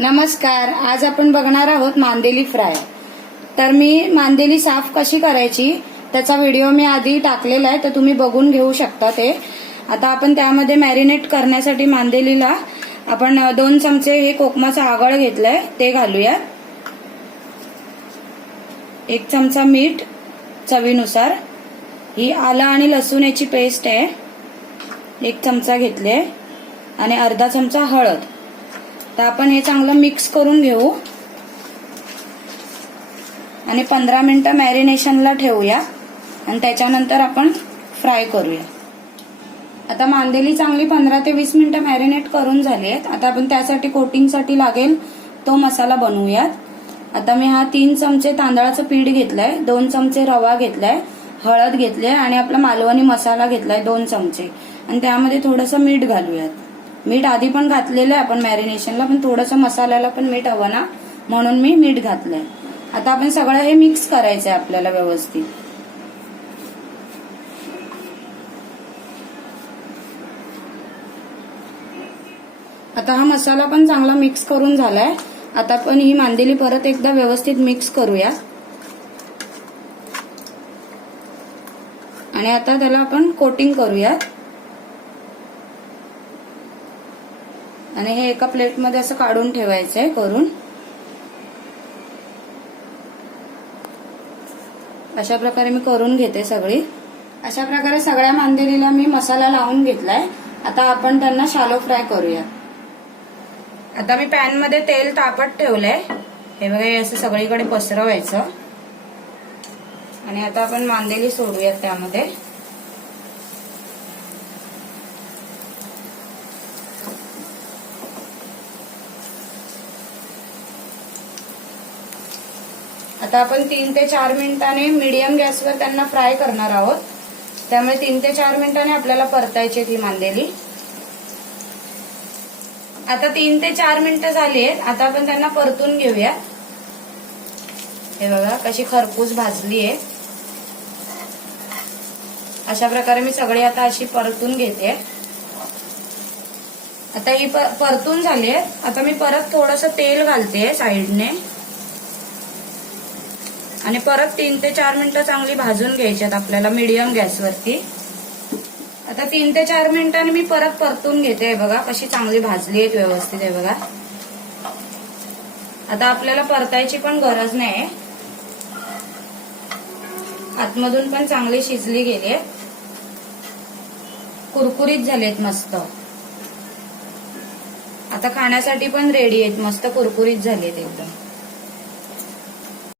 नमस्कार. आज आपण बघणार आहोत मांदेली फ्राय. तर मी मांदेली साफ कशी करायची त्याचा व्हिडिओ मी आधी टाकलेला आहे, तर तुम्ही बघून घेऊ शकता ते. आता आपण त्यामध्ये मॅरिनेट करण्यासाठी मांदेलीला आपण 2 चमचे हे कोकमाचं आगळ घेतलंय ते घालूया. 1 चमचा मीठ चवीनुसार. ही आलं आणि लसूण याची पेस्ट आहे 1 चमचा घेतले आणि अर्धा चमचा हळद. तर आपण हे चांगलं मिक्स करून घेऊ आणि 15 मिनिटं मॅरिनेशनला ठेवूया आणि त्याच्यानंतर आपण फ्राय करूया. आता मांदेली चांगली 15 ते 20 मिनिटं मॅरिनेट करून झाली आहेत. आता आपण त्यासाठी कोटिंगसाठी लागेल तो मसाला बनवूयात. आता मी हा 3 चमचे तांदळाचं पीठ घेतलंय, 2 चमचे रवा घेतलाय, हळद घेतली आणि आपला मालवणी मसाला घेतलाय 2 चमचे आणि त्यामध्ये थोडंसं मीठ घालूयात. मीठ आधी पण घातलेलं आहे आपण मॅरिनेशनला, पण थोडंसं मसाल्याला पण मीठ हवं ना, म्हणून मी मीठ घातलंय. आता आपण सगळं हे मिक्स करायचंय आपल्याला व्यवस्थित. आता हा मसाला पण चांगला मिक्स करून झालाय. आता आपण ही मांदेली परत एकदा व्यवस्थित मिक्स करूया आणि आता त्याला आपण कोटिंग करूया. आणि हे एका प्लेटमध्ये असं काढून ठेवायचंय करून. अशा प्रकारे मी करून घेते सगळी. अशा प्रकारे सगळ्या मांदेलीला मी मसाला लावून घेतलाय. आता आपण त्यांना शालो फ्राय करूया. आता मी पॅन मध्ये तेल तापत ठेवलंय. हे बघा, हे असं सगळीकडे पसरवायचं आणि आता आपण मांदेली सोडूयात त्यामध्ये. आता आपण 3 ते 4 मिनिटांनी मीडियम गॅसवर त्यांना फ्राय करणार आहोत, त्यामुळे 3 ते 4 मिनिटांनी आपल्याला परतायची ती मांदेली. आता 3 ते 4 मिनिटं झाली आहेत. आता आपण त्यांना परतून घेऊया. हे बघा कशी खरपूस भाजली आहे. अशा प्रकारे मी सगळी आता अशी परतून घेते. आता ही परतून झाली आहे. आता मी परत थोडंसं तेल घालते साईडने आणि परत 3 ते 4 मिनिटं चांगली भाजून घ्यायच्यात आपल्याला मीडियम गॅसवरती. आता 3 ते 4 मिनिटांनी मी परत परतून घेते. बघा कशी चांगली भाजली आहेत व्यवस्थित. आहे बघा. आता आपल्याला परतायची पण गरज नाही, आतमधून पण चांगली शिजली गेली आहे, कुरकुरीत झालेत मस्त. आता खाण्यासाठी पण रेडी आहेत, मस्त कुरकुरीत झालेत एकदम.